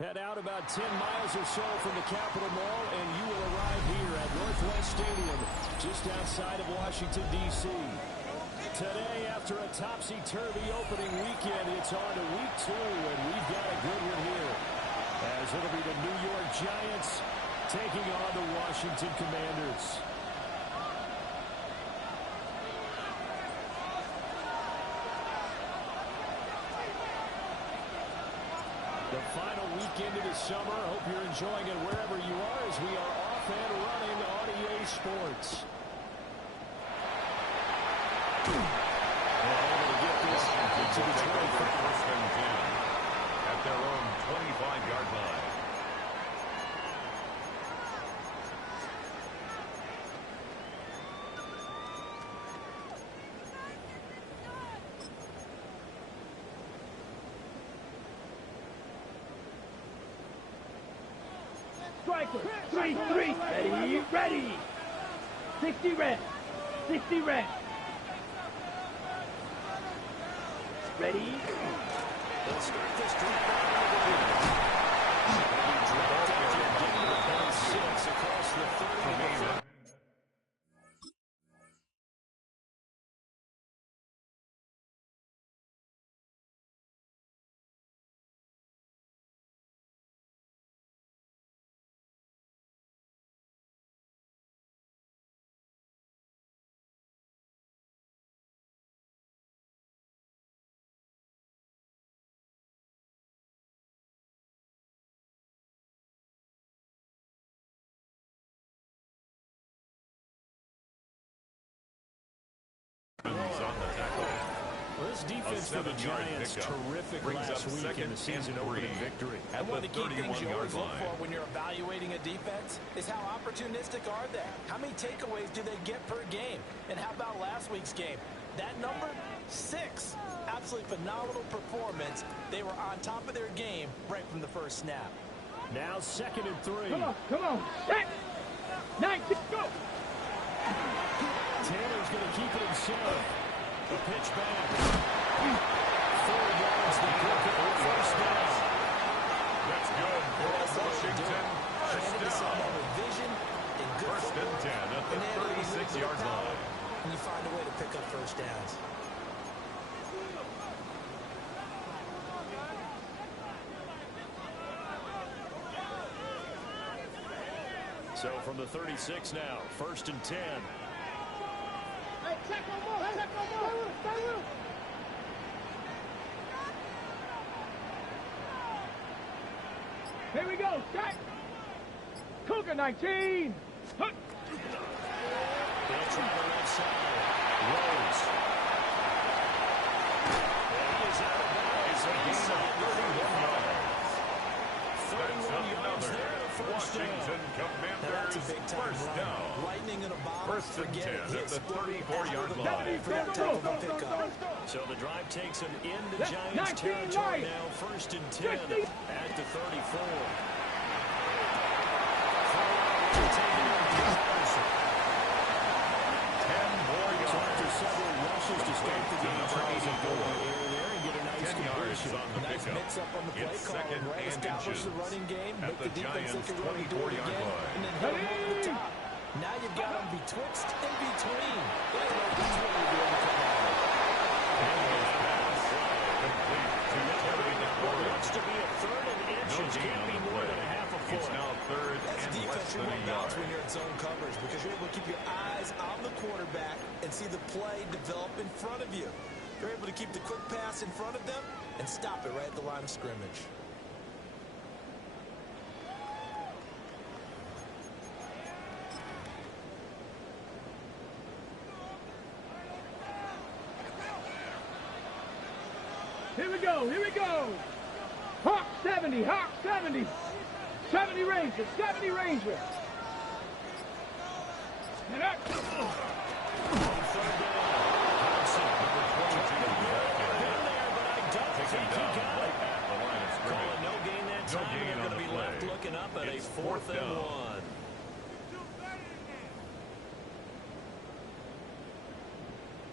Head out about 10 miles or so from the Capitol Mall, and you will arrive here at Northwest Stadium, just outside of Washington, D.C. Today, after a topsy-turvy opening weekend, it's on to week 2, and we've got a good one here, as it'll be the New York Giants taking on the Washington Commanders. The final weekend of the summer. Hope you're enjoying it wherever you are, as we are off and running on EA Sports. Able to get this to the 1st and 10 at their own 25-yard line. Striker, 3-3, ready. 60 red, 60 red. Ready. They'll start this drive out 6 across the 30. This defense for the Giants, terrific last week in the season opening victory. And one of the key things you always look for when you're evaluating a defense is how opportunistic are they? How many takeaways do they get per game? And how about last week's game? That number, 6. Absolutely phenomenal performance. They were on top of their game right from the first snap. Now 2nd and 3. Come on. Set. 19, go. Taylor's going to keep it himself. The pitch back. 4 yards to pick up the first down. That's good for Washington. Vision and good 1st and 10 at the 36-yard line. And you find a way to pick up first downs. So from the 36 now, 1st and 10. Here we go, set. Cougar 19. Hup. They'll try the left side. Rose. He is out of bounds. He's at 31 yards. 31 yards there. Washington Commanders first down. Lightning in a bottle. 1st and 10 at the 34-yard line. For that type of a pickup. So the drive takes him into Giants territory now. 1st and 10 at the 34. 10 more yards. After several rushes to start the game, tries to go there and get a nice 10 yards completion. on the Nice pickup. mix up on the play It's call. 2nd Right, and establish inches the running game, at make the the defense think Giants' you're going to do it 24-yard again, line. and then hit them over the top. Now you've got them betwixt and between. They know which way you're going to come out. Complete to Terry McLaurin. Looks to be a 3rd and inches. Can't be more than a half a foot. It's now 3rd That's and defense less you than a want to bounce yard. when you're in zone coverage because you're able to keep your eyes on the quarterback and see the play develop in front of you. You're able to keep the quick pass in front of them and stop it right at the line of scrimmage. Here we go. Hawk 70, Hawk 70. 70 Ranger, 70 Ranger. And up. Looking up at a 4th and 1.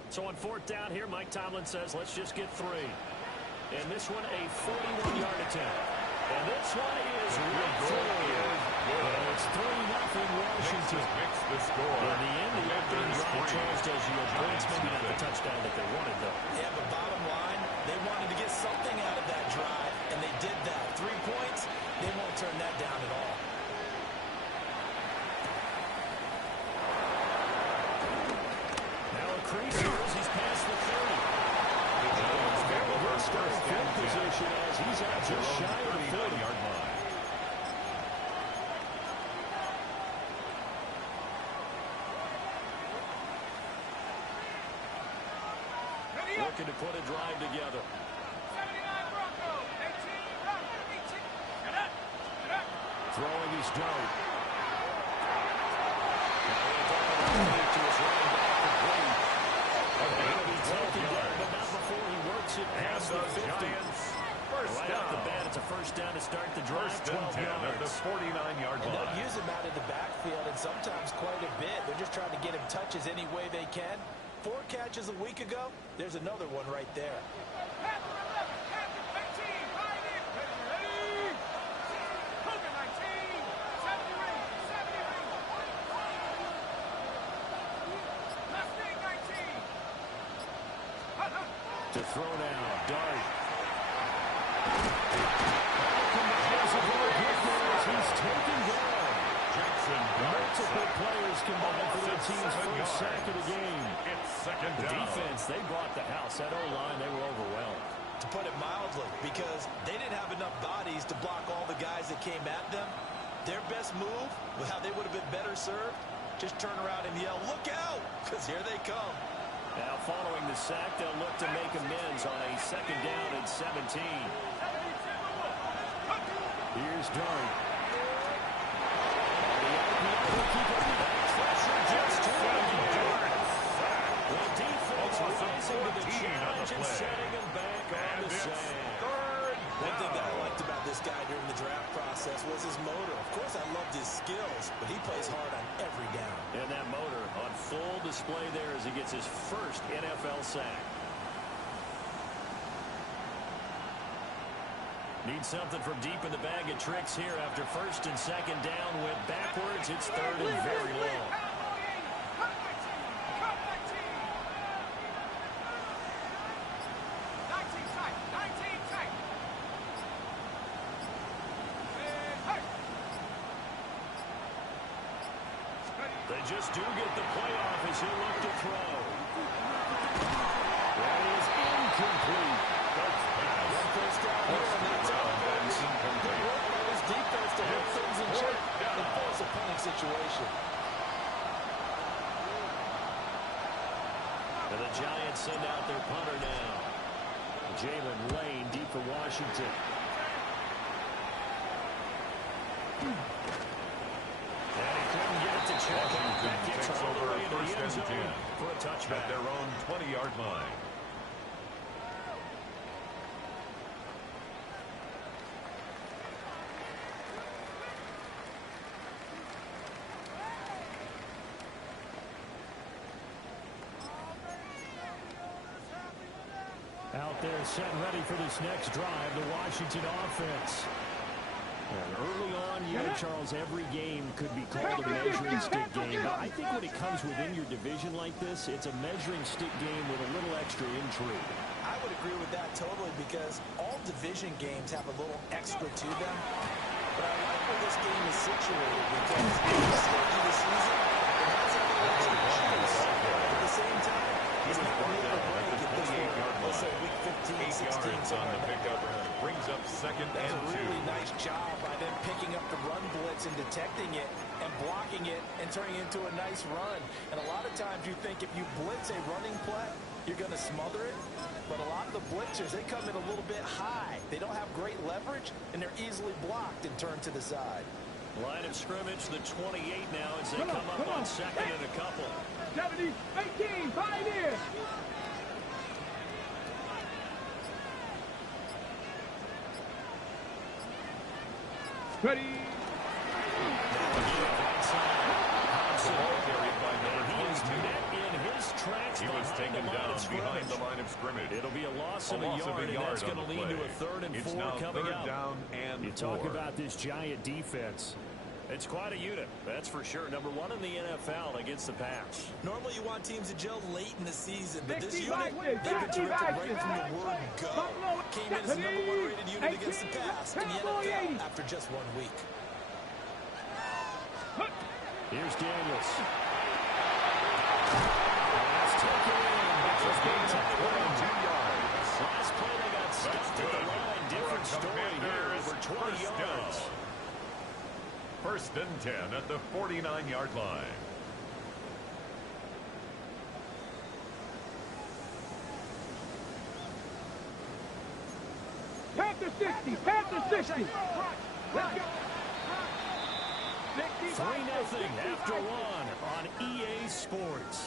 So on 4th down here, Mike Tomlin says, let's just get 3. And this one, a 41-yard attempt. And this one is right through. And it's 3-0 Washington. Makes the score. In the end, the opening drive, Charles, does yield points. Maybe not the touchdown that they wanted, though. Yeah, but bottom line, they wanted to get something out of that drive, and they did that. 3 points, they won't turn that down at all. Now a crease here as he's past the 30. Starting field position as he's out just shy of the 40-yard line. Looking to put a drive together. 79 Bronco, 18, run, 18. Get up, get up. Throwing his dart. To his running back complete. He'll be taken down, but not before he works it past the 50. Right off the bat, it's a first down to start the drive. 12 yards. At the 49-yard line. They'll use him out of the backfield, and sometimes quite a bit. They're just trying to get him touches any way they can. 4 catches a week ago. There's another one right there. To throw now, Dart. He's taken down. Jackson Multiple players combined for their team's first sack of the game. It's second The down. defense, they brought the house. That O-line, they were overwhelmed. To put it mildly, because they didn't have enough bodies to block all the guys that came at them. Their best move, well, how they would have been better served, just turn around and yell, "Look out!" Because here they come. Now, following the sack, they'll look to make amends on a second down and 17. Here's Dart. The RPO will keep up with that pressure just the defense rising to the challenge and setting him back on the sack. One thing that I liked about this guy during the draft process was his motor. Of course, I loved his skills, but he plays hard on every down. And that motor on full display there as he gets his first NFL sack. Need something from deep in the bag of tricks here after first and second down. Went backwards. It's third and very long. They just do get the playoff as he'll look to throw. That is incomplete. One first down here, and that's all. Good work by his defense to hold things in check and force a punting situation. And the Giants send out their punter now. Jalen Lane deep for Washington. And he couldn't get it to check. Washington takes over first and 10 for a touchback. At their own 20-yard line. Out there set ready for this next drive, the Washington offense. And early on, Charles, every game could be called a measuring stick game. But I think when it comes within your division like this, it's a measuring stick game with a little extra intrigue. I would agree with that totally because all division games have a little extra to them. But I like where this game is situated because at this stage of the season, it has a little extra juice. At the same time, he's not going to break at this point. Let's say week 15, 16, on the pickup. Brings up second That's and a 2. really nice job by them picking up the run blitz and detecting it and blocking it and turning it into a nice run. And a lot of times you think if you blitz a running play, you're going to smother it. But a lot of the blitzers, they come in a little bit high. They don't have great leverage, and they're easily blocked and turned to the side. Line of scrimmage, the 28 now as they come up on second and a couple. 70, 18, Pioneers. Ready. He is net in his tracks He was taken down behind the line of scrimmage. It'll be a loss of a yard, and that's going to lead to a 3rd and 4 coming up. Down and you talk about this Giant defense. It's quite a unit, that's for sure. Number 1 in the NFL against the pass. Normally you want teams to gel late in the season, but this unit, they've been terrific right from the word go. Came in as the number 1 rated unit against the pass in the NFL after just 1 week. Here's Daniels. Last play they got stuffed at the line. Different story here, over 20 yards. 1st and 10 at the 49-yard line. Panther 60, Panther 60. Let's go. 3-0 after 1 on EA Sports.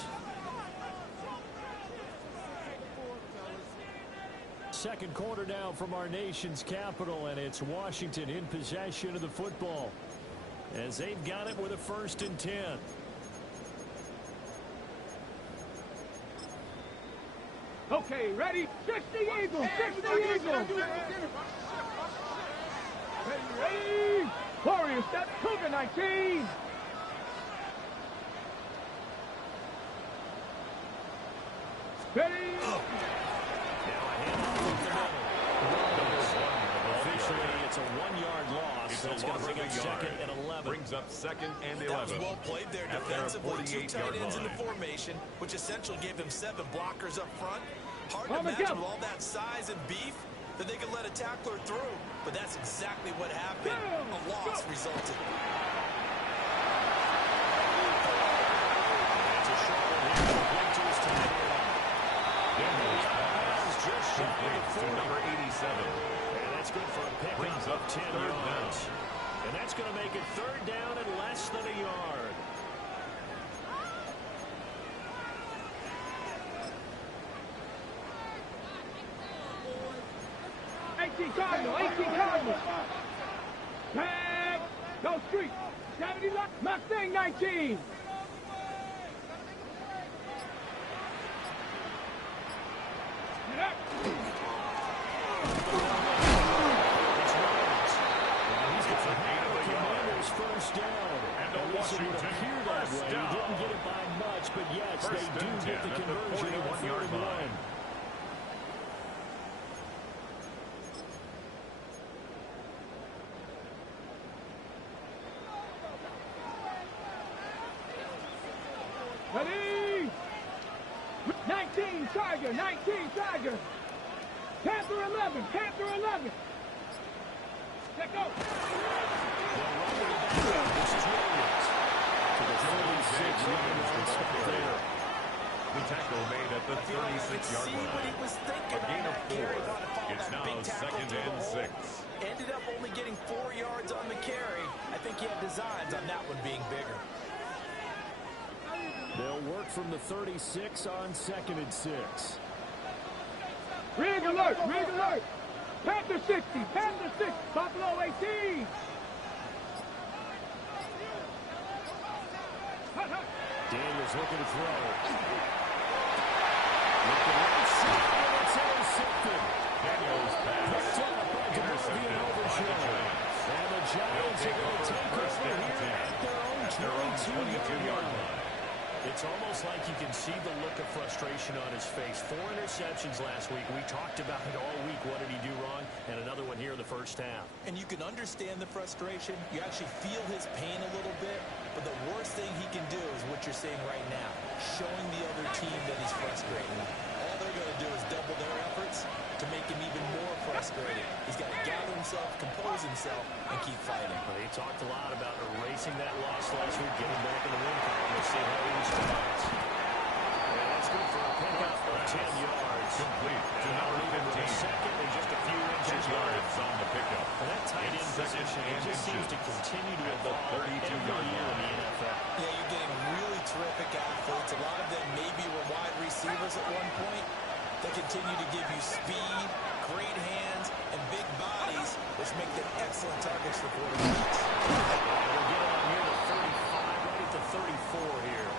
Second quarter now from our nation's capital, and it's Washington in possession of the football as they've got it with a 1st and 10. Okay, ready? 60 Eagles, 60 Eagles. Ready? Warriors, step Cougar 19. Ready? Officially, it's a 1-yard loss. It's going to bring up 2nd and 11. Brings up 2nd and 11. That was well played there defensively. 2 tight ends in the formation, which essentially gave them 7 blockers up front. Hard to imagine with all that size and beef that they could let a tackler through. But that's exactly what happened. A loss resulted. To number 87. And that's good for a pickup. Brings up 10 yards. And that's going to make it 3rd down and less than a yard. Cardinal, 18 Cardinal. Tag. Go street. 70 left. Mustang 19. Get up. First down. And a Washington first down. He didn't get it by much, but yes, they do get the conversion on 4th and 1. Ready? 19 Tiger, 19 Tiger. Panther 11, Panther 11. Let go. The tackle made at the 36-yard line. A gain of 4. It's now 2nd and 6. Ended up only getting 4 yards on the carry. I think he had designs on that one being bigger. They'll work from the 36 on 2nd and 6. Rig alert, rig alert. Panther 60, Panther 6, Buffalo 18. Daniels looking to throw. Looking right side, and it's intercepted. Daniels pass. Intercepted And the Giants are going to take over here at their own 22-yard line. It's almost like you can see the look of frustration on his face. 4 interceptions last week. We talked about it all week. What did he do wrong? And another one here in the first half. And you can understand the frustration. You actually feel his pain a little bit. But the worst thing he can do is what you're seeing right now, showing the other team that he's frustrated. All they're going to do is double their efforts to make him even more frustrated. He's got to gather himself, compose himself, and keep fighting. Well, he talked a lot about erasing that loss last week, getting back in the win column. We'll see how he responds. And that's good for a pickup of 10 yards. Complete to number 15. Second and just a few inches. 10 yards on the pickup. And that tight end position, it just seems to continue to evolve every year in the NFL. Yeah, you're getting really terrific athletes. A lot of them maybe were wide receivers at one point. They continue to give you speed, great hands, and big bodies, which make them excellent targets for quarterbacks. We'll get on here to 35, right at the 34 here.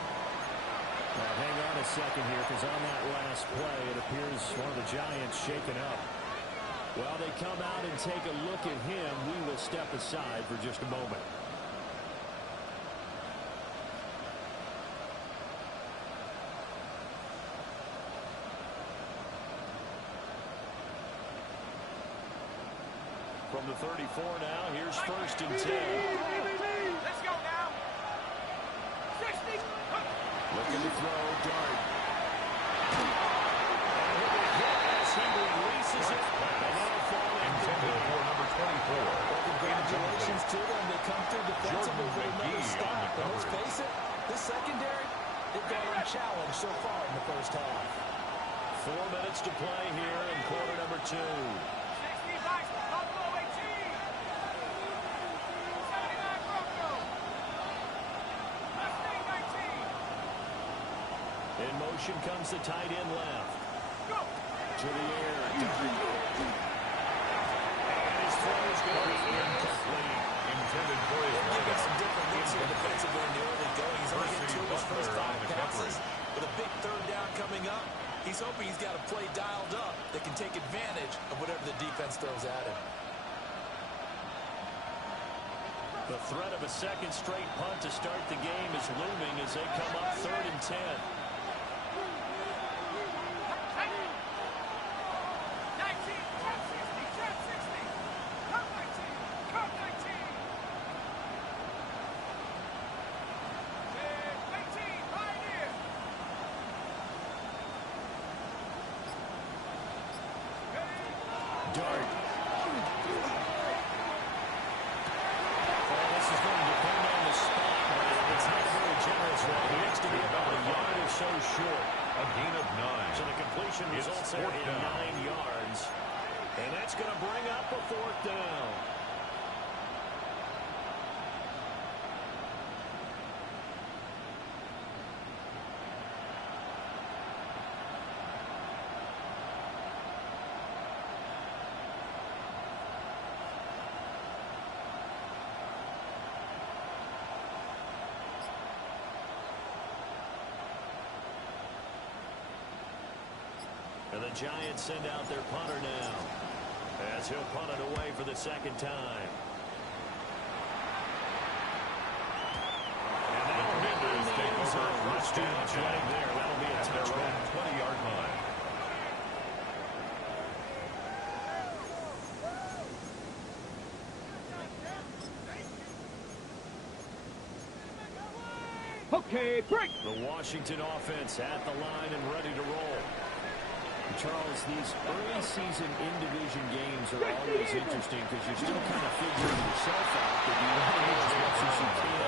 Now, hang on a second here, because on that last play, it appears one of the Giants shaken up. While they come out and take a look at him, we will step aside for just a moment. From the 34 now, here's 1st and 10. Let's go now. 60. Looking to throw, Dart. As he releases it, and that'll fall intended for number 24. Well, congratulations to them. They come through defensively with another stop. But let's face it, this secondary, they've gone unchallenged so far in the first half. 4 minutes to play here in quarter number 2. 60 bucks, Buffalo 18. 79 Bronco. Mustang 19. In motion comes the tight end left. Go. To the air. And his throw is going to be incomplete. Intended for his He'll get some different looks here defensively in the early going. He's only hit 2 of his first 5 passes. With a big 3rd down coming up, he's hoping he's got a play dialed up that can take advantage of whatever the defense throws at him. The threat of a second straight punt to start the game is looming as they come up 3rd and 10. 9 yards. And that's going to bring up a 4th down. And the Giants send out their punter now, as he'll punt it away for the 2nd time. And that'll hit the end zone. First down play there. That'll be a touchback. 20-yard line. Okay, break. The Washington offense at the line and ready to roll. Charles, these early season in-division games are always interesting because you're still kind of figuring yourself out that you want to know as much as you can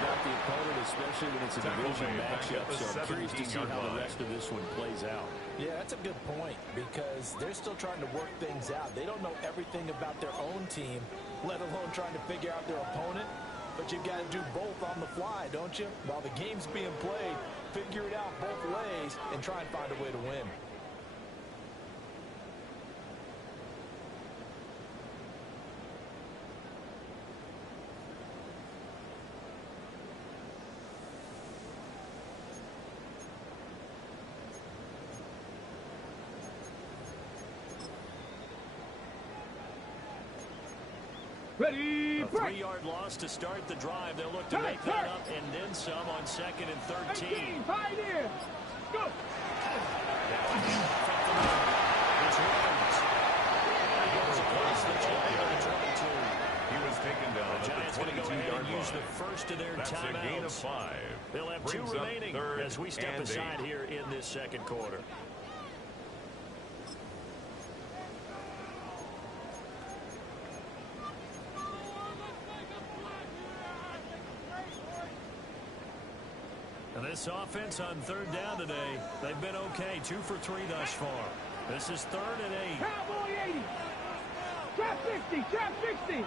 about the opponent, especially when it's a division matchup. So I'm curious to see how the rest of this one plays out. Yeah, that's a good point because they're still trying to work things out. They don't know everything about their own team, let alone trying to figure out their opponent. But you've got to do both on the fly, don't you? While the game's being played, figure it out both ways and try and find a way to win. Ready, a 3-yard loss to start the drive. They'll look to make that up and then some on 2nd and 13. Right here. Go. He was taken down at the 22-yard line. Use the first of their That's timeouts. a gain of 5. They'll have Brings 2 remaining as we step aside 8. here in this 2nd quarter. And this offense on 3rd down today, they've been okay. 2 for 3 thus far. This is 3rd and 8. Cowboy 80. Trap 60. Trap 60.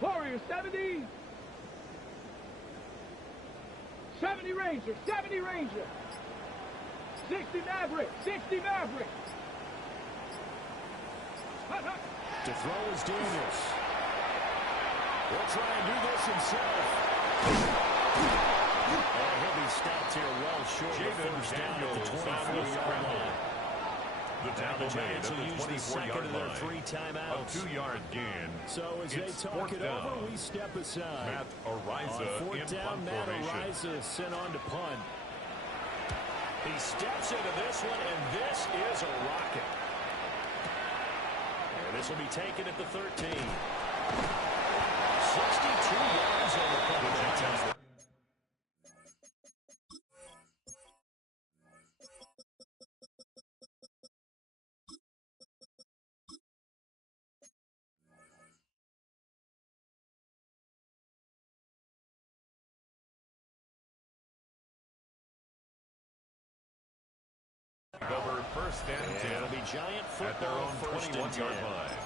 Warrior 70. 70 Ranger. 70 Ranger. 60 Maverick. 60 Maverick. To throw is Daniels. He'll try and do this himself. He'll be stopped here well short of the first down at the 24-yard line. The tackle made at the 24-yard line. 3 timeouts. A 2-yard gain. So as they talk it over, we step aside. Matt Ariza on 4th down, Matt Ariza sent on to punt. He steps into this one, and this is a rocket. And this will be taken at the 13. 62 yards on the punt. Over 1st and 10. It'll be Giant football at their own 21-yard line.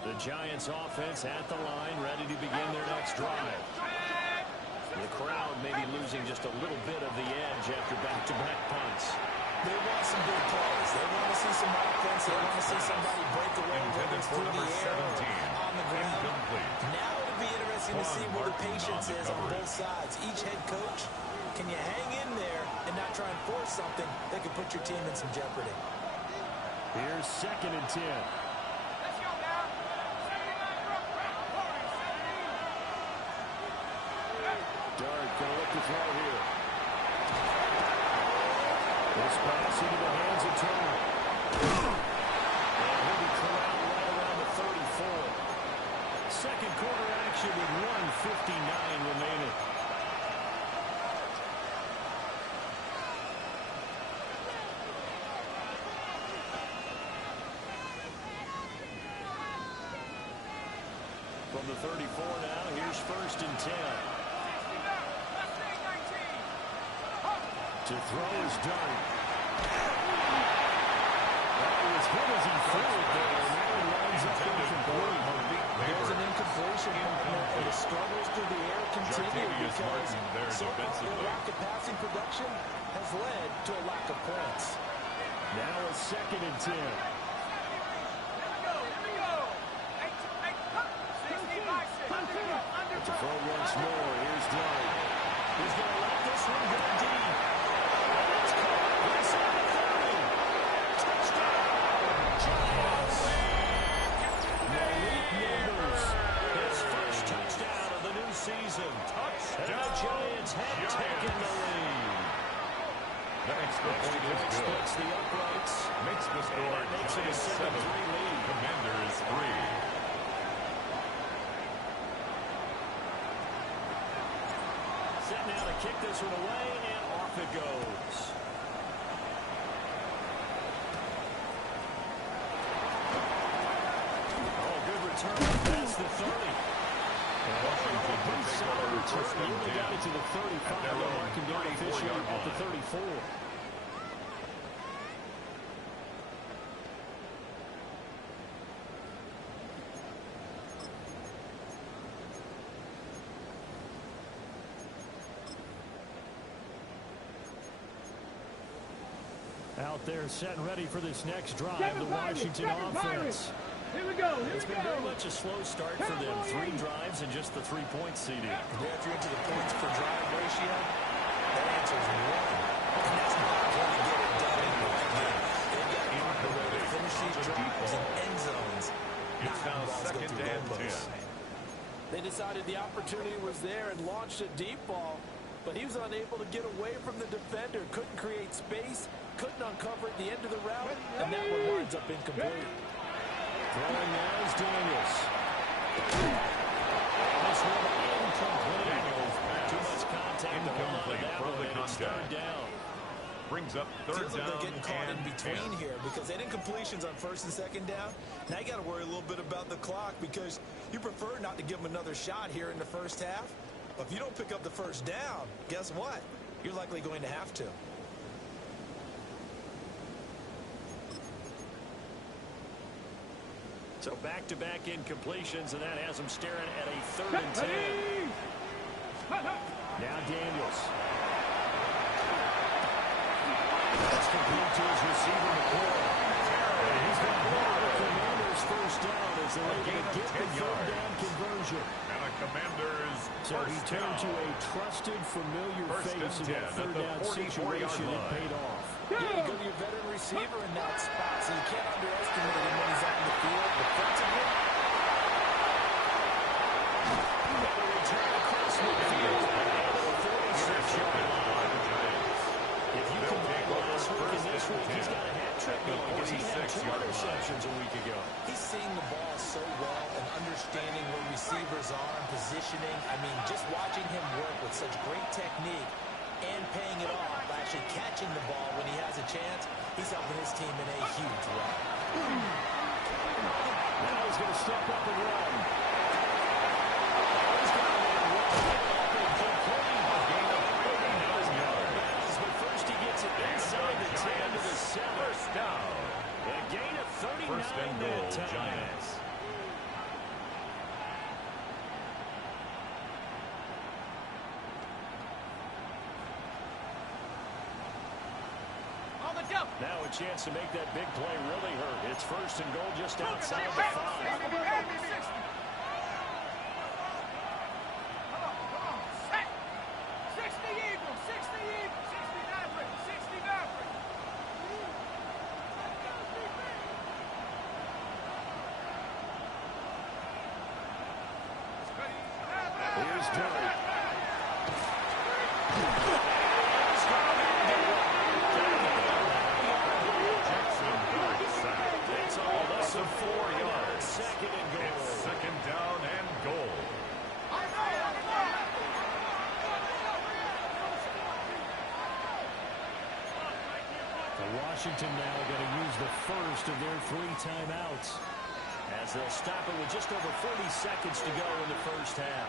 The Giants offense at the line, ready to begin their next drive. The crowd may be losing just a little bit of the edge after back-to-back punts. They want some big plays. They want to see some offense. They want to see somebody break away, whether it's through the air or on the ground. Now it'll be interesting to see where the patience is on both sides. Each head coach, can you hang in there and not try and force something that could put your team in some jeopardy? Here's 2nd and 10. Dart going to look to throw here. This pass into the hands of Turner. And he'll be corralled right around the 34. Second quarter action with 1:59 remaining. From the 34 now, here's 1st and 10. To throw is Dart. That was good as he threw it there. Now he lines up incomplete. There's an incompletion, and the struggles through the air continue because so far their lack of passing production has led to a lack of points. Now a 2nd and 10. To throw once more. Here's Dart. He's going to let this one go deep. It's caught inside the 30. Touchdown, Giants. Malik Neighbors, his first touchdown of the new season. And the Giants have taken the lead. The extra point is good. Splits the uprights. Makes the score Makes it a 7-3 lead. Commanders 3. Set now to kick this one away, and off it goes. Oh, good return past the 30. Washington will take over first and 10. Got it to the 35. They're marking down officially at the 34. Out there set and ready for this next drive, the Washington offense. Here we go. It's been very much a slow start for them. 3 drives and just the 3 points seeded. Yeah, if you're into the points per drive ratio, that answer is 1. And that's not going to get it done in one game. They've got to find a way to finish these drives in end zones. It's now 2nd and 10. They decided the opportunity was there and launched a deep ball, but he was unable to get away from the defender. Couldn't create space, couldn't uncover at the end of the route, and that one winds up incomplete. Throwing now is Daniels. This one incomplete. Daniels pass. Too much contact. Incomplete. Further contact. Down. Brings up 3rd Feels down. like they're getting caught in between 10. here because they did incompletions on 1st and 2nd down. Now you got to worry a little bit about the clock because you prefer not to give them another shot here in the first half. But if you don't pick up the 1st down, guess what? You're likely going to have to. So back-to-back incompletions, and that has them staring at a 3rd and 10. Now Daniels. That's complete to his receiver, McCoy. And he's going to blow the Commanders' first down as they're able to get the 3rd down conversion. And a Commanders So he turned to a trusted, familiar face in that 3rd down situation. It paid off. Yeah, you go to your veteran receiver in that spot, so you can't underestimate him when he's on the field defensively. Another return across midfield. If you combine last week and this week, he's got a hat trick going because he had 2 interceptions a week ago. He's seeing the ball so well and understanding where receivers are and positioning. I mean, just watching him work with such great technique and paying it off by actually catching the ball when he has a chance, he's helping his team in a huge way. Now he's going to step up and run. He's got a but first he gets it inside the 10 to the 7. First down. A gain of 39 First and goal, that time. Giants. Now a chance to make that big play really hurt. It's first and goal just outside the 5. Here's Terry. It's all less than 4 yards. Second and goal. It's second down and goal. So Washington now going to use the first of their 3 timeouts as they'll stop it with just over 40 seconds to go in the first half.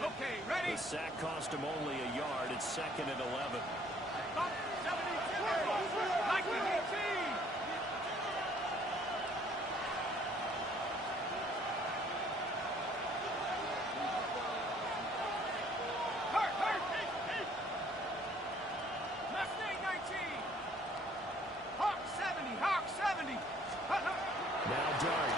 Okay, ready? The sack cost him only a yard. It's second and 11. 1918. Mustang 19. Hawk 70. Hawk 70. Now Dart.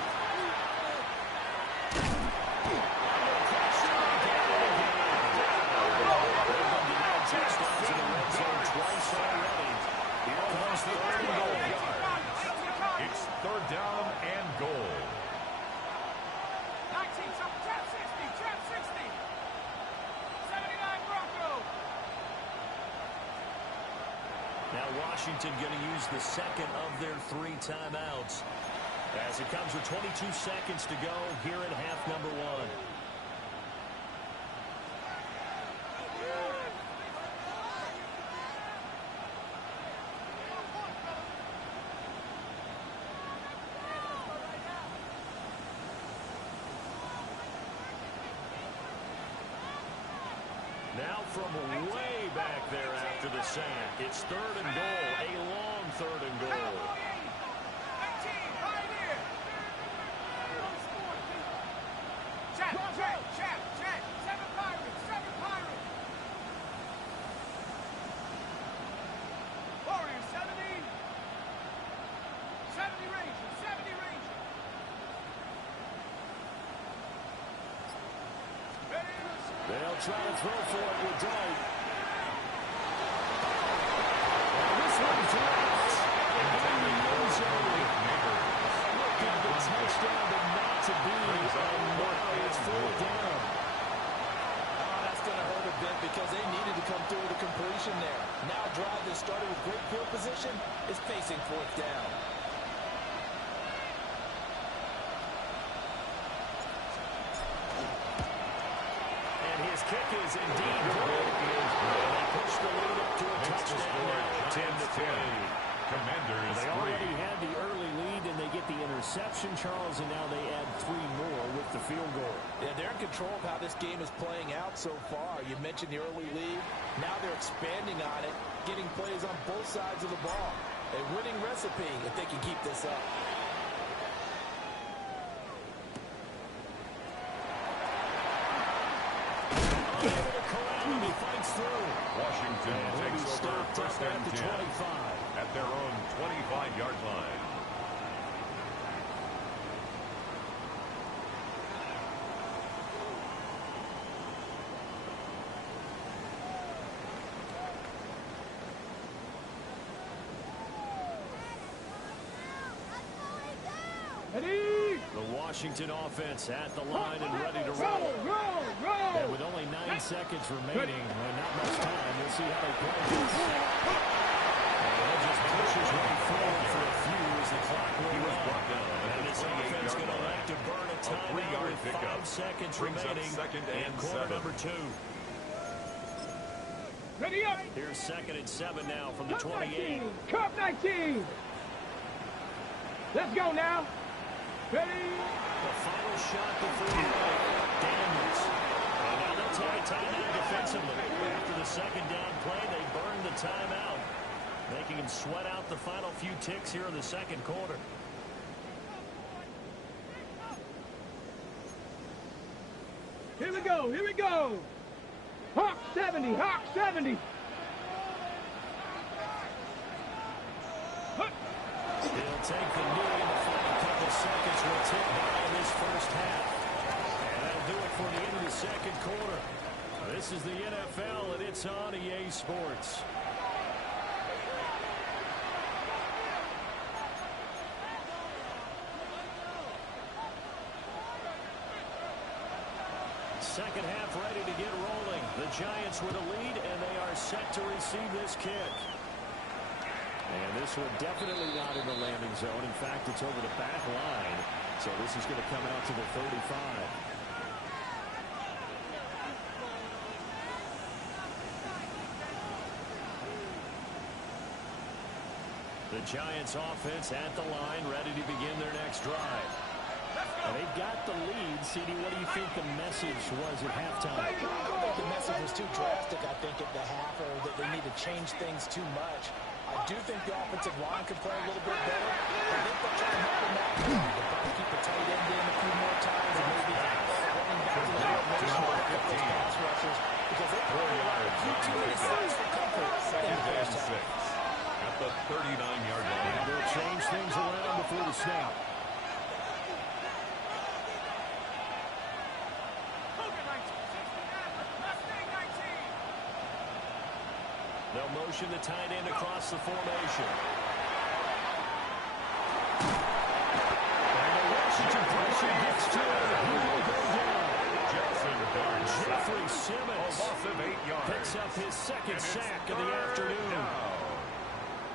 Touchdowns in the red zone twice already. Here comes the 3rd and goal. It's 3rd down and goal. 19, trap 60, trap 60. 79 Bronco. Now Washington going to use the second of their 3 timeouts as it comes with 22 seconds to go here in half number 1. Now from way back there after the sack, it's 3rd and goal, a long 3rd and goal. 19, right here. Chat, chat, chat, chat. 7 Pirates, 7 Pirates. Warriors, 70. 70 Rangers, 70 Rangers. Ready? They'll try to throw for it with Dart. And this one drops. And in the end zone. Looking for a touchdown, but not to be. And now it's 4th down. Oh, that's going to hurt a bit because they needed to come through with a completion there. Now a drive that started with great field position is facing 4th down. His kick is indeed good. And they push the lead up to a touchdown now, 10-3. Commanders They already had the early lead, and they get the interception. interception, Charles, and now they add 3 more with the field goal. Yeah, they're in control of how this game is playing out so far. You mentioned the early lead. Now they're expanding on it, getting plays on both sides of the ball. A winning recipe if they can keep this up. Unable to corral him, he fights through. Washington takes over first and 10 at their own 25-yard line. The Washington offense at the line and ready to roll. And with only 9 seconds remaining, and not much time, we'll see how they play this. And they'll just push his way forward for a few as the clock will run. And this offense going to like to burn a timeout with 5 seconds remaining in quarter number 2. Ready up. Here's 2nd and 7 now from the 28. Cup 19. Let's go now. Ready? The final shot before the break. Daniels. And now they'll take a timeout defensively. After the 2nd down play, they burn the timeout, making him sweat out the final few ticks here in the 2nd quarter. Here we go. Here we go. Hawk 70. Hawk 70. He'll take the knee in the final couple seconds. We'll tick by in this first half. And that'll do it for the end of the 2nd quarter. This is the NFL, and it's on EA Sports. Second half ready to get rolling. The Giants with a lead, and they are set to receive this kick. And this one definitely not in the landing zone. In fact, it's over the back line. So this is going to come out to the 35. The Giants offense at the line, ready to begin their next drive. And they've got the lead. CD, what do you think the message was at halftime? I don't think the message was too drastic, I think, at the half, or that they need to change things too much. I do think the offensive line can play a little bit better. I think they'll try to help them out. They'll probably keep the tight end in a few more times and maybe running back to the formation with those pass rushers because they play a lot of too many sacks for comfort. Second and 6 at the 39-yard line. And they'll change things around before the snap. They'll motion the tight end across the formation. And the Washington pressure gets to it. He will go down. Jeffrey Simmons picks up his 2nd sack of the afternoon.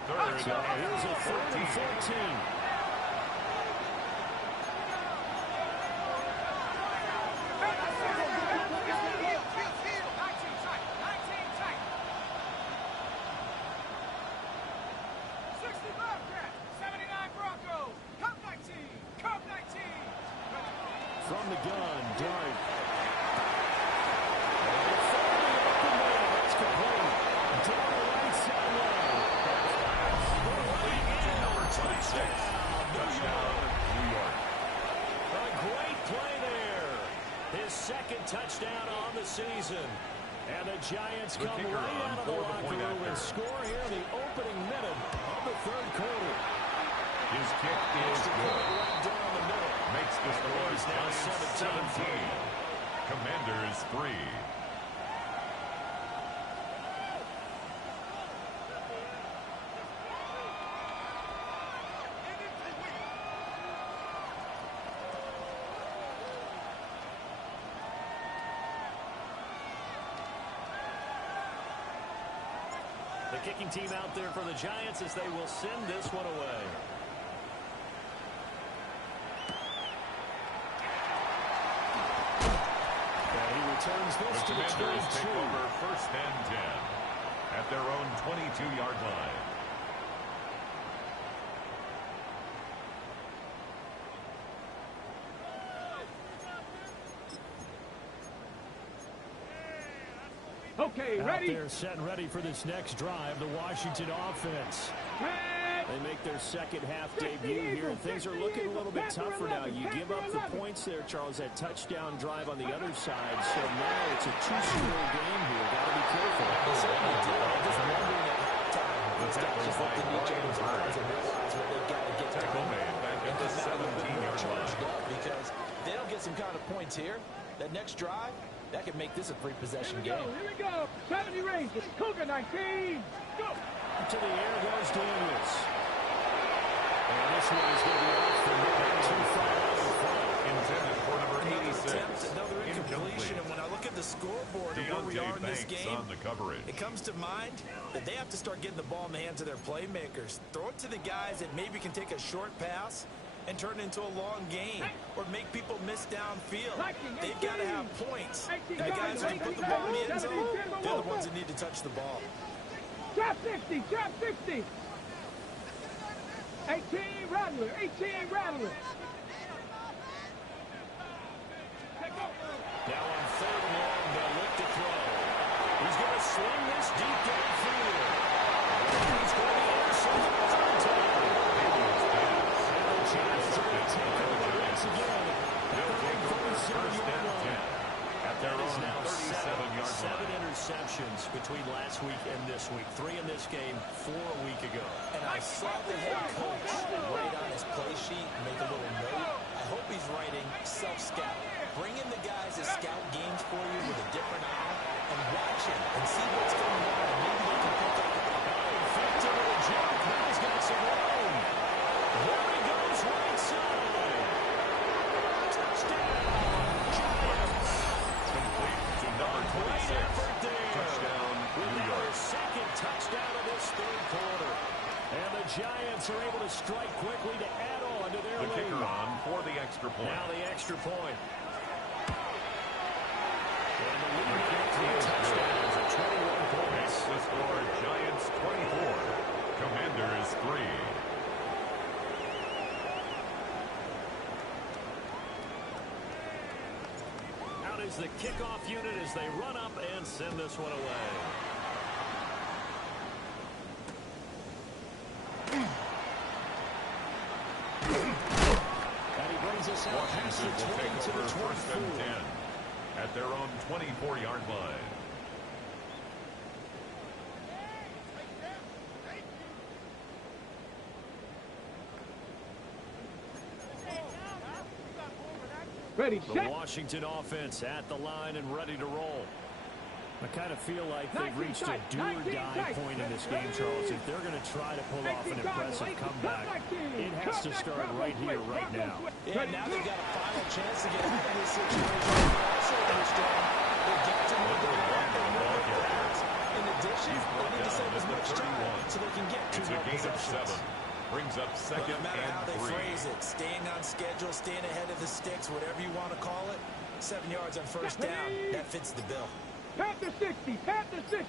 So here's a 3rd and 14. From the gun, Dart. That's complete. Down the right sideline. Number 26. Touchdown, New York. A great play there. His 2nd touchdown on the season. And the Giants come right out of the locker room and score here in the opening minute of the 3rd quarter. His kick is good. Right down the middle. Makes the score now 17. Commanders 3. The kicking team out there for the Giants as they will send this one away. Returns this the to the Commanders 22. take over 1st and 10 at their own 22-yard line. Okay, ready? Out there set and ready for this next drive, the Washington offense. They make their second half debut here, and things are looking a little bit tougher now. You give up the points there, Charles, that touchdown drive on the other side. So now it's a two-score game here. Got to be careful. They certainly did. I'm just wondering at halftime, these guys just looked in each other's eyes and realized what they've got to get done. Back at the 17-yard line. Because they don't get some kind of points here. That next drive, that could make this a three-possession game. Here we go. 70 ranges. Cougar 19. Go. To the air goes Daniels. And this one is going to be off the movement too far out in front. Intended for number 86. Another incompletion. And when I look at the scoreboard and where we are in this game, on the coverage. it comes to mind that they have to start getting the ball in the hands of their playmakers. Throw it to the guys that maybe can take a short pass and turn it into a long game or make people miss downfield. They've got to have points. And the guys who can put the ball in the end zone, they're the ones that need to touch the ball. Drop 60, drop 60. 18 Rattler, 18 Rattler. Now on third and long, they'll look to throw. He's going to swing this deep downfield. He's going to be intercepted on time. And the Giants are going to take over once again. They're going 47-yard line. At their own 37-yard line. 7 interceptions between last week and this week. 3 in this game, 4 a week ago. And I saw the head coach write on his play sheet, make a little note. I hope he's writing self-scout. Bring in the guys that scout games for you with a different eye and watch him and see what's going on. And maybe they can pick up. Effective little jump. Now he's got some room. There he goes right side. Touchdown. Giants. Complete to number 26. Touchdown, New York. Second touchdown of this third quarter. And the Giants are able to strike quickly to add on to their The lead. kicker on for the extra point. Now the extra point. And the lead The at kick 3 is touchdowns at 21 points. Makes the score Giants 24. Commanders 3. Out is the kickoff unit as they run up and send this one away. And he brings us out past the Washington will 20 take to the over first and 24. 10 at their own 24-yard line. Ready, The set. Washington offense at the line and ready to roll. I kind of feel like they've reached a do-or-die point in this game, Charles. If they're going to try to pull off an impressive comeback, it has to start right here, right now. Yeah, now they've got a final chance to get out of this situation. They also understand they've got to move the ball and move their backs. In addition, they need to save as much time so they can get 2 It's a more gain of possessions. 7. Brings up second No matter how and they 3. phrase it, staying on schedule, staying ahead of the sticks, whatever you want to call it, 7 yards on first down, that fits the bill. Panther 60, Panther 60.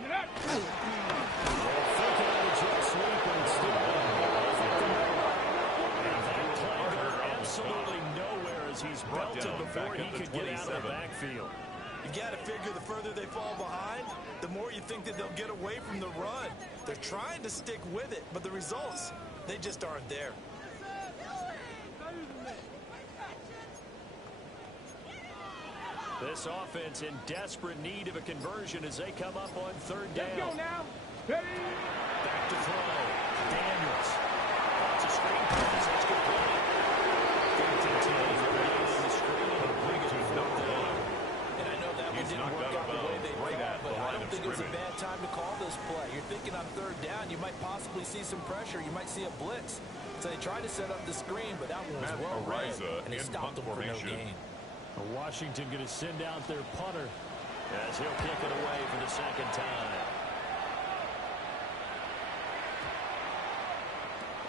Get up. Thinking of a jet sweep and still absolutely nowhere as he's Brought belted down before back he at the could get out of the 27. backfield. You got to figure the further they fall behind, the more you think that they'll get away from the run. They're trying to stick with it, but the results, they just aren't there. This offense in desperate need of a conversion as they come up on third down. Let's go now. Ready. Back to throw. Daniels. That's a screen pass. That's complete. And I know that one didn't work out the way they thought, but I don't think it was a bad time to call this play. You're thinking on third down, you might possibly see some pressure. You might see a blitz. So they tried to set up the screen, but that one was well read, and it stopped them for no gain. Washington going to send out their punter as he'll kick it away for the second time.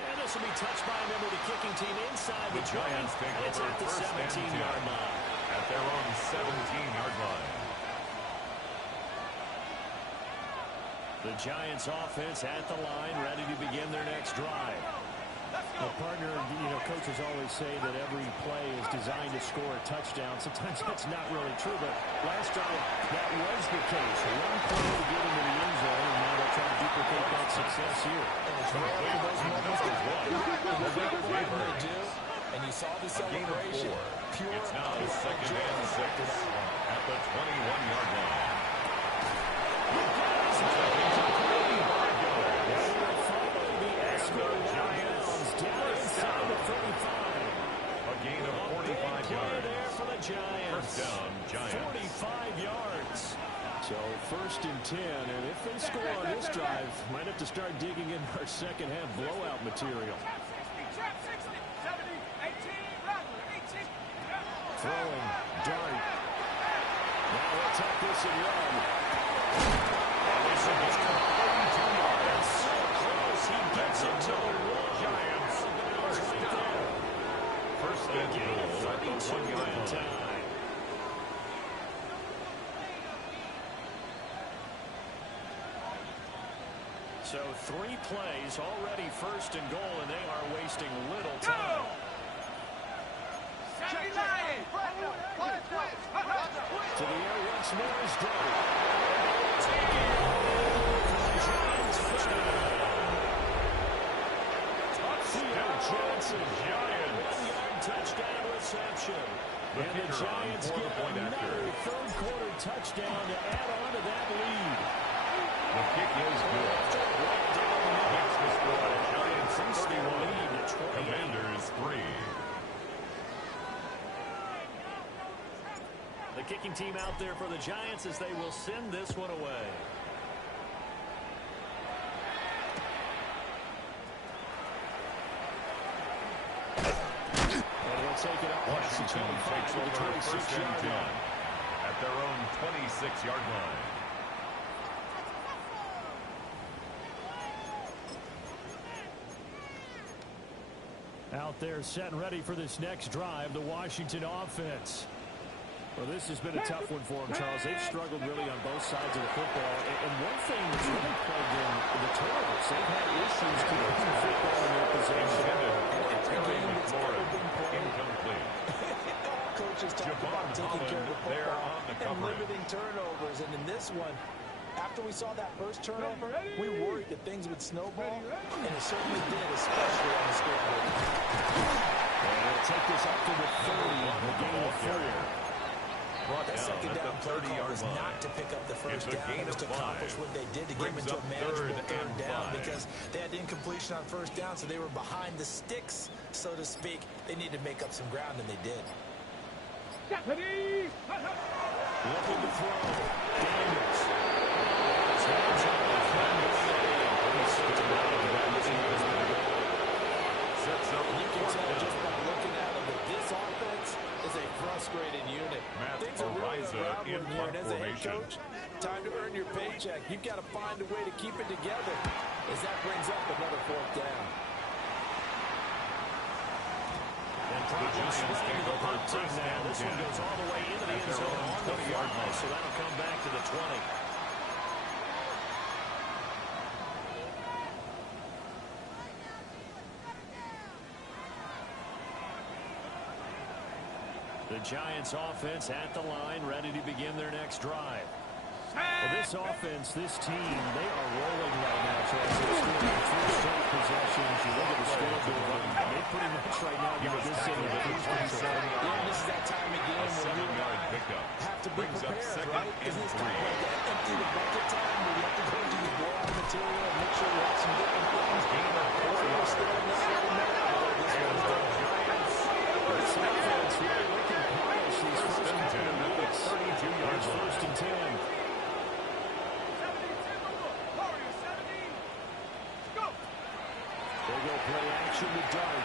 And this will be touched by a member of the kicking team inside the Giants take and it's over at the first and 17-yard 10 line. at their own 17-yard line. The Giants offense at the line, ready to begin their next drive. Partner, you know, coaches always say that every play is designed to score a touchdown. Sometimes that's not really true, but last drive, that was the case. One play to get into the end zone, and now they'll try to duplicate that success here. And it's rare for those moments to work. They do, and you saw the celebration. Pure, it's now second and 6 at the 21-yard line. A gain of 45 yards. For the Giants. First down, Giants. 45 yards. So first and 10, and if they score on this drive, might have to start digging in our second half blowout material. Throwing, dart. Now let's take this and run. This is 32 yards. So close, he gets it to the wall. Giants. First and goal at the 1-yard line. So 3 plays already first and goal, and they are wasting little time. To the air once more is Dart. Theo Johnson, Giants. 1-yard touchdown reception. And the Giants get another third-quarter touchdown to add on to that lead. The kick is good. Makes the score. Giants 31. Commanders 3. The kicking team out there for the Giants as they will send this one away. And we'll take it up. Washington takes over first and 10 at their own 26-yard line. Out there set and ready for this next drive, the Washington offense. Well, this has been a tough one for them, Charles. They've struggled really on both sides of the football. And one thing that's really plagued them, the turnovers. They've had issues keeping the football in their possession. Incomplete. Coaches talk about taking care of the football and limiting turnovers. And in this one, after we saw that first turnover, we worried that things would snowball, and it certainly did, especially on the scoreboard. And they'll take this up to the 30, the gain of 4. That second down play call was not to pick up the first down. It was to accomplish what they did to get into a manageable third down because they had incompletion on first down, so they were behind the sticks, so to speak. They needed to make up some ground, and they did. Looking to throw. Daniels. Sets up. You can tell just by looking at them that this offense is a frustrated unit. Things are really unraveling here, and as a head coach, time to earn your paycheck. You've got to find a way to keep it together as that brings up another fourth down. And Giants into the punt team now. This one goes all the way into the end zone on the 20-yard line, so that'll come back to the 20. The Giants offense at the line, ready to begin their next drive. Well, this offense, this team, they are rolling right now. So as they're scoring 3 straight possessions, you look at the scoreboard, they pretty much right now got this in the cruise control. Yeah, this is that time of game A 7-yard pickup. Have to be Brings up prepared, second right? and Isn't this 3. kind of like that empty the bucket time where you have to go into your blowout material and make sure you have some different things? Gain of 4 yards. Still in this one now. This one's done. This offense really looking to polish these first 10 minutes. 32 yards. First and 10. They go play action with Dart.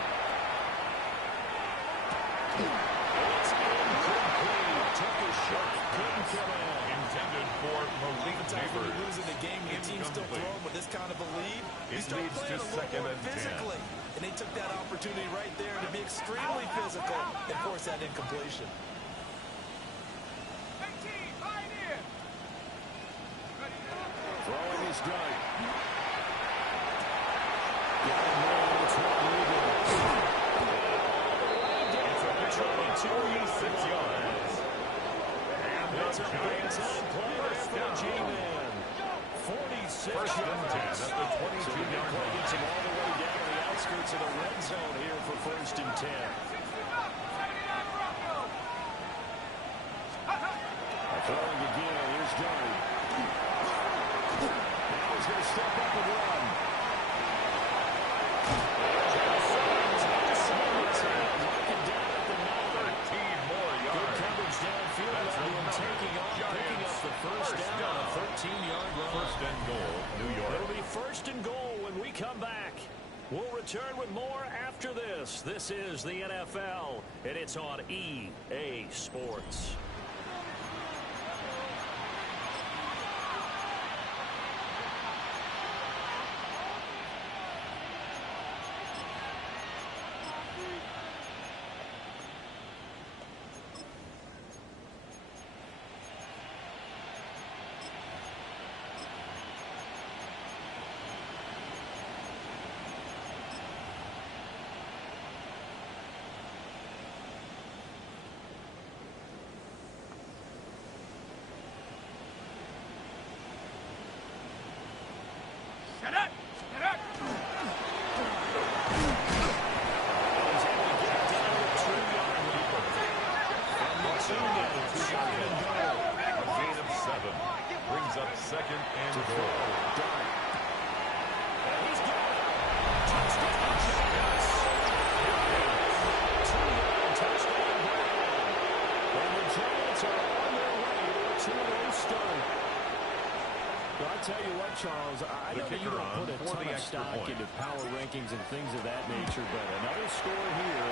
It's incomplete. Took a shot. Couldn't come in. Intended for Malik Sometimes when Neighbors. you're losing the game, your team's still throwing with this kind of a lead. You It start leads playing to a little second more and 10. physically. And they took that opportunity right there to be extremely physical and force that incompletion. Throwing his Dart. Got him there. It's not moving. 26 yards. And That's a big-time play there for the G-Man. 46 First and 10 at the 22-yard line. Gets him all the way down to the outskirts of the red zone here for first and 10. Throwing again. Here's Johnny. Now he's going to step up and run. Picking up the first down on a 13-yard run. First and goal, New York. It'll be first and goal when we come back. We'll return with more after this. This is the NFL, and it's on EA Sports. Second and goal. And he's got it. Touchdown, Giants. Two-yard touchdown grab. And the Giants are on their way to a 2-0 start. Well, I tell you what, Charles, I know that you don't put a ton of stock into power rankings and things of that nature, but another score here.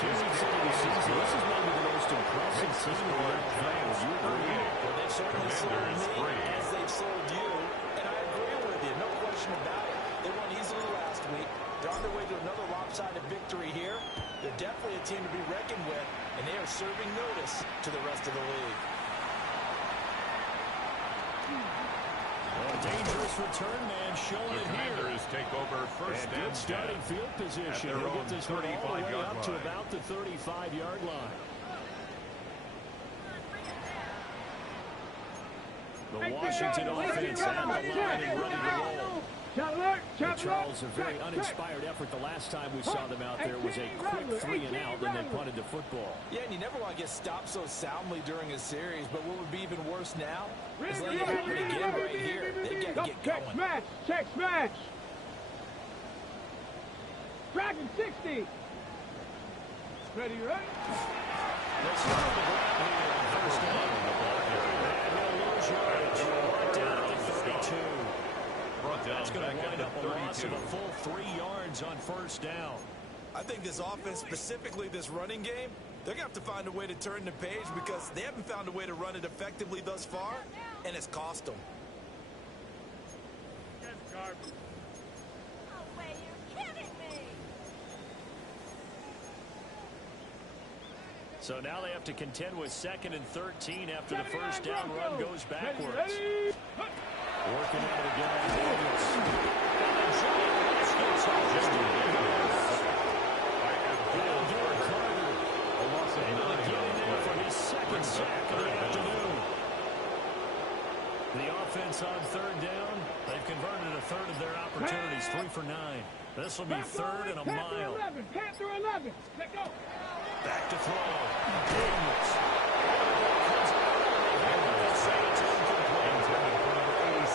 2 weeks into the season, this is maybe the most impressive team in the NFL. Would you agree? Well, they've certainly sold me as they've sold you, and I agree with you, no question about it. They won easily last week. They're on their way to another lopsided victory here. They're definitely a team to be reckoned with, and they are serving notice to the rest of the league. A dangerous return man showing it here. Commanders take over first and good starting field position. He'll get this one all the way up to about the 35-yard line. The Washington offense on the line and ready to roll. And Charles, a very uninspired effort the last time we saw them out there was a quick 3-and-out, then they punted the football. Yeah, and you never want to get stopped so soundly during a series, but what would be even worse now is letting it happen again right here. They got to get going. Check smash! Check smash! Dragon 60! Ready, right? Let's start on the ground here on first down. And he'll lose yardage. Brought down at the 32. That's going to wind up a loss of a full 3 yards on first down. I think this offense, specifically this running game, they're going to have to find a way to turn the page because they haven't found a way to run it effectively thus far, and it's cost them. That's garbage. No way, you're kidding me. So now they have to contend with 2nd and 13 after the first down run goes backwards. Working out of the game, Daniels. And the Giants gets off his A loss of 9. getting there for his second sack of the afternoon. The offense on third down, they've converted a third of their opportunities, 3 for 9. This will be third and a mile. Panther 11. Let go. Back to throw. Daniels.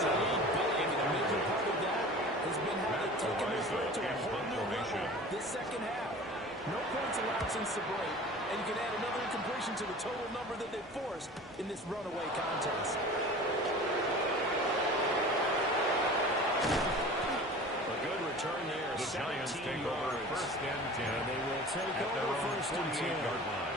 The lead big, and a major part of that has been how they've taken this run to a whole new level this second half. No points allowed since the break, and you can add another incompletion to the total number that they forced in this runaway contest. A good return there. The Giants take over first and 10. And they will take over first and 10. Yard line.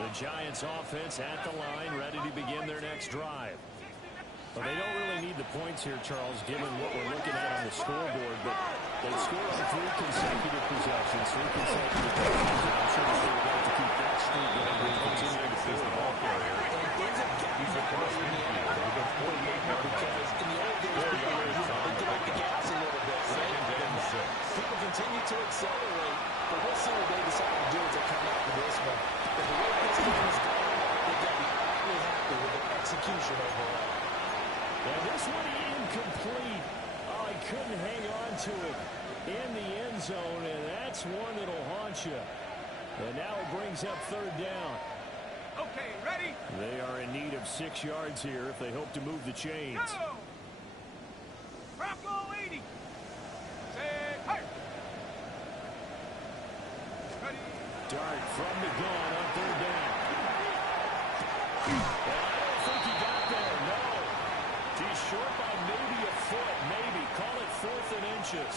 The Giants offense at the line, ready to begin their next drive. Well, they don't really need the points here, Charles, given what we're looking at on the scoreboard, but they've scored on 3 consecutive possessions, 3 consecutive possessions, and I'm sure that they would like to keep that streak going and continue to This is the ball carrier. He's across midfield with a 48-yard pass. 4 yards on the execution overall. And this one incomplete. Oh, he couldn't hang on to it in the end zone, and that's one that'll haunt you. And now it brings up third down. Okay, ready? They are in need of 6 yards here if they hope to move the chains. Go! Bronco 80. Say, hey! Ready? Dart from the gun on third down. Well, I don't think he got there, no. He's short by maybe a foot, maybe. Call it 4th and inches.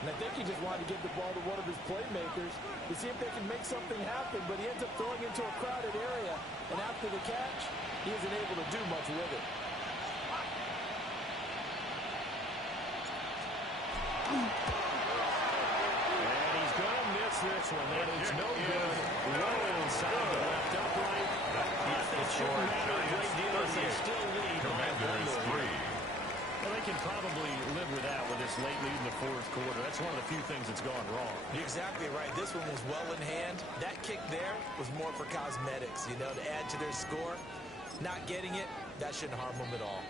And I think he just wanted to give the ball to one of his playmakers to see if they can make something happen, but he ends up throwing into a crowded area, and after the catch, he isn't able to do much with it. And he's going to miss this one. That is no good. Low inside the left upright. That shouldn't matter a great deal as they still lead. Commanders 3. Well, they can probably live with that with this late lead in the fourth quarter. That's one of the few things that's gone wrong. You're exactly right. This one was well in hand. That kick there was more for cosmetics, you know, to add to their score. Not getting it, that shouldn't harm them at all.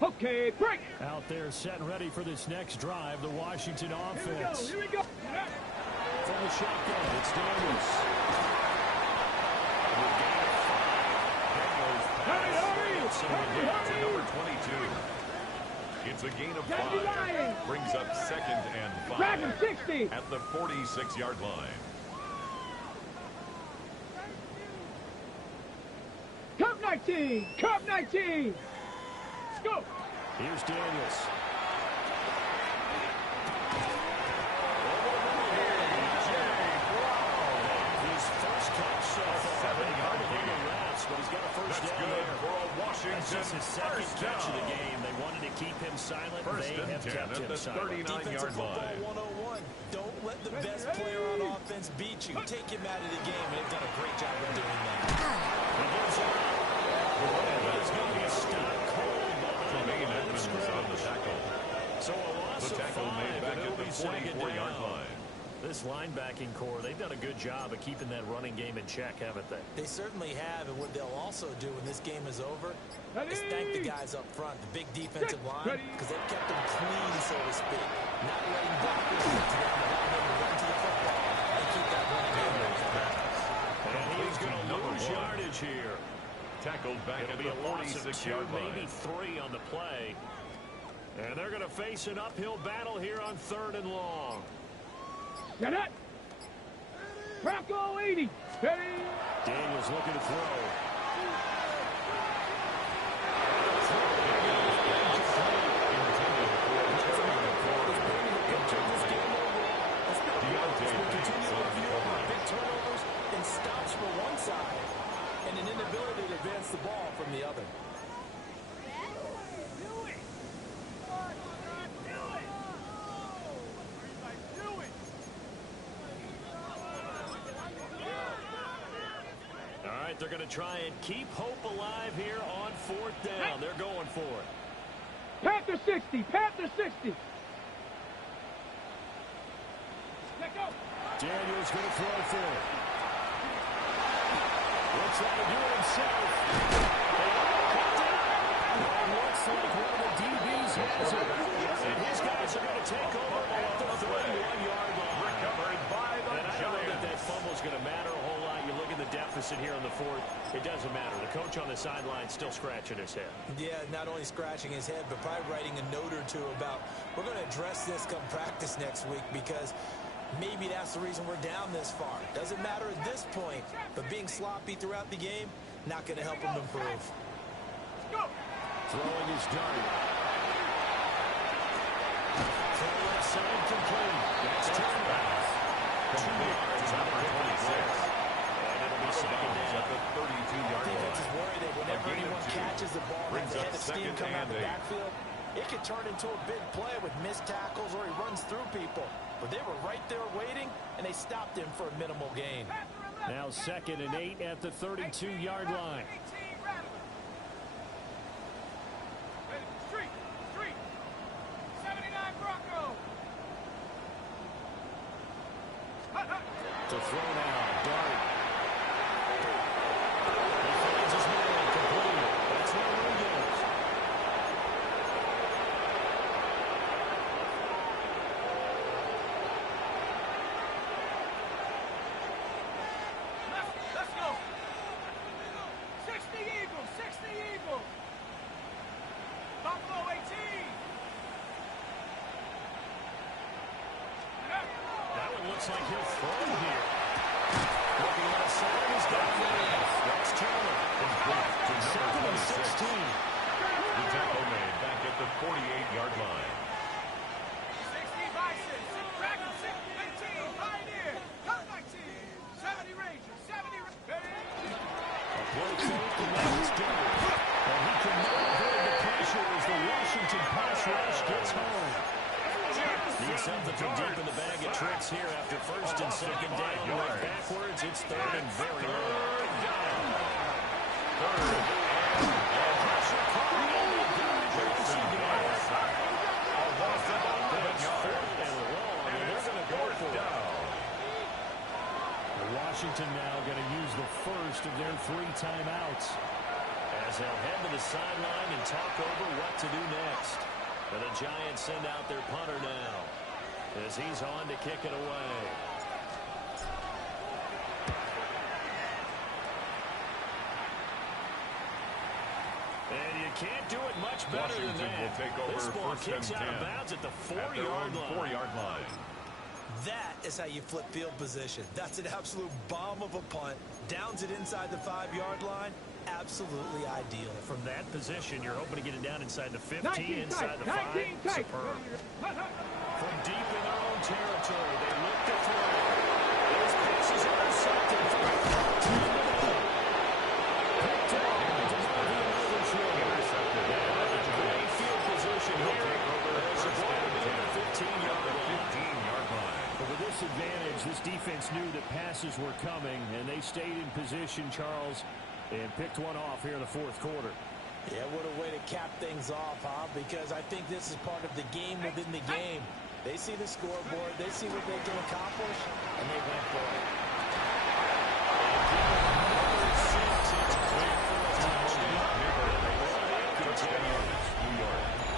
Okay, break! Out there set and ready for this next drive, the Washington offense. Here we go! From the shotgun, it's Daniels. To number 22. It's a gain of 5. Brings up 2nd and 5 Dragon 60. at the 46-yard line. Cup 19! Cup 19! Let's go! Here's Daniels. His first catch so far. 7-yard gain. But he's got a first That's down good there. for a Washington That's just his second first catch of the down. game. They wanted to keep him silent. First They and have 10 kept at him the silent. 39-yard line. 101. Don't let the best player on offense beat you. Take him out of the game, and they've done a great job of doing that. He's going to be stopped cold behind Tremaine the Edmonds on the tackle. So a loss The of tackle 5, made back and at it'll the be second 44-yard down. line. This linebacking core, they've done a good job of keeping that running game in check, haven't they? They certainly have, and what they'll also do when this game is over is thank the guys up front, the big defensive line, because they've kept them clean, so to speak. Not letting blockers get to them, allowing them to run to the football and keep that running game going. And he's going to lose yardage here. Tackled back It'll at be the a loss of 2, 46-yard maybe line. 3 on the play. And they're going to face an uphill battle here on 3rd and long. Get it! Bronco 80. Ready? Daniels looking to throw. Turnovers and stops for one side and an inability to advance the ball from the other. All right, they're going to try and keep hope alive here on 4th down. They're going for it. Panther 60. Panther 60. Let go. Daniels going to throw for it. Looks like to do it himself. It looks like one of the DBs has it. And his guys are going to take over at the 31-yard line. Recovered by the And I don't know Giants. that fumble's going to matter a whole lot. You look at the deficit here in the 4th. It doesn't matter. The coach on the sideline still scratching his head. Yeah, not only scratching his head, but probably writing a note or two about we're going to address this come practice next week because maybe that's the reason we're down this far. Doesn't matter at this point, but being sloppy throughout the game, not going to help him improve. Go. Throwing his dart. Throw left side complete. That's turned back. 2 yards on the 26. And it'll be second down. At the 32-yard Defense is line. worried that whenever A gain of anyone 2. catches the ball, Brings has a up head of steam 2nd coming out of the and 8. backfield, it could turn into a big play with missed tackles or he runs through people. But they were right there waiting, and they stopped him for a minimal gain. Now 2nd and 8 at the 32-yard line. Street. Street. 79 Bronco. To throw now. Dart. He finds his man. he'll throw here. Looking left side, he's got it. That's Turner. Second and 16. The tackle made back at the 48-yard line. 60 Bison, 6 Dragon, 6 15, Pioneer, come back team, 70 Rangers, 70 Rangers. A play fake, and now it's Dillard. And he cannot avoid the pressure as the Washington pass rush gets home. Needs something from deep in the bag of tricks here after first and second down. Right backwards, it's third and very low. Washington now going to use the first of their 3 timeouts as they'll head to the sideline and talk over what to do next. And the Giants send out their punter now as he's on to kick it away. And you can't do it much better Washington than that. will take over this ball first kicks and out 10 of bounds at the at their own 4-yard line. That is how you flip field position. That's an absolute bomb of a punt. Downs it inside the 5-yard line. Absolutely ideal. From that position, you're hoping to get it down inside the 15, 19 inside tight, the 5. 19 tight. Superb. From deep in their own territory, they look to throw. Those passes are intercepted. Picked off. Intercepted. Great field position here. There's a ball at the 15-yard line. With this advantage, this defense knew that passes were coming, and they stayed in position, Charles, and picked one off here in the fourth quarter. Yeah, what a way to cap things off, huh? Because I think this is part of the game within the game. They see the scoreboard, they see what they can accomplish, and they went for it.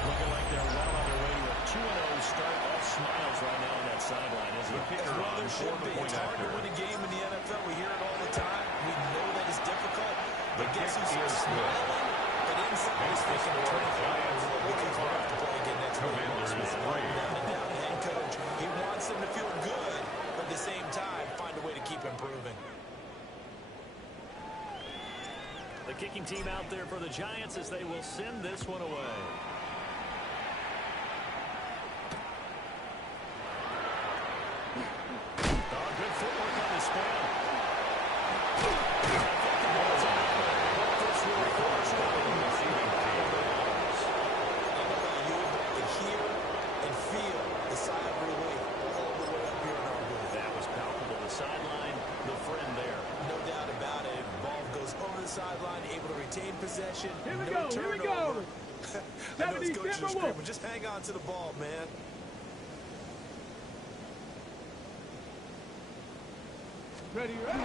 Looking like they're well on their way to a 2-0 start. All smiles right now on that sideline, isn't it? Well, there should be. It's hard to win a game in the NFL. We hear it all the time. We know that it's difficult. But guess who's here smiling? But inside is thinking of turning fires. Because we'll have to play again next week. Down the head coach. He wants them to feel good, but at the same time, find a way to keep improving. The kicking team out there for the Giants as they will send this one away. Good footwork on the spin. Sideline, able to retain possession. Here we no go, here we turnover. go. I know his coach is 70 screaming, just hang on to the ball, man. Ready, ready.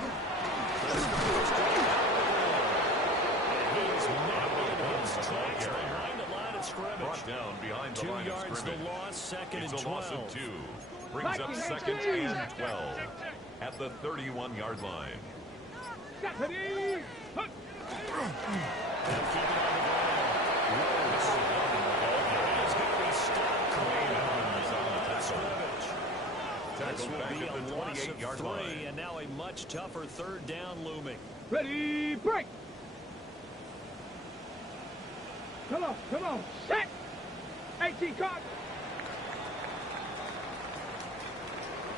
Brought down behind the 2 line of yards scrimmage. the loss, second It's and a 12. loss of 2. Brings up second and 12 at the 31-yard line. Stephanie! Hook! This will be a loss of 28-yard 3, line. and now a much tougher third down looming. Ready, break! Come on, set! 18 caught!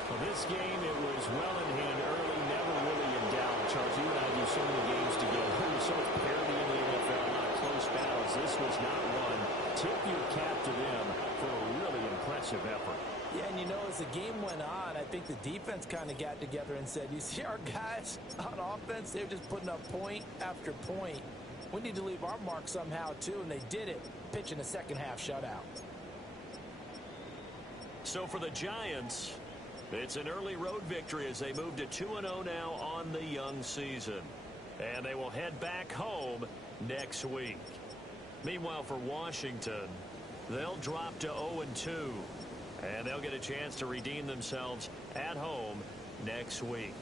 Well, this game, it was well in hand early, never really in doubt. Charles, you and I do so many games together. There's so much parity in the NFL, a lot of close battles. This was not one. Tip your cap to them for a really impressive effort. Yeah, and you know, as the game went on, I think the defense kind of got together and said, you see our guys on offense, they're just putting up point after point. We need to leave our mark somehow, too, and they did it, pitching a second-half shutout. So for the Giants, it's an early road victory as they move to 2-0 now on the young season. And they will head back home next week. Meanwhile, for Washington, they'll drop to 0-2. And they'll get a chance to redeem themselves at home next week.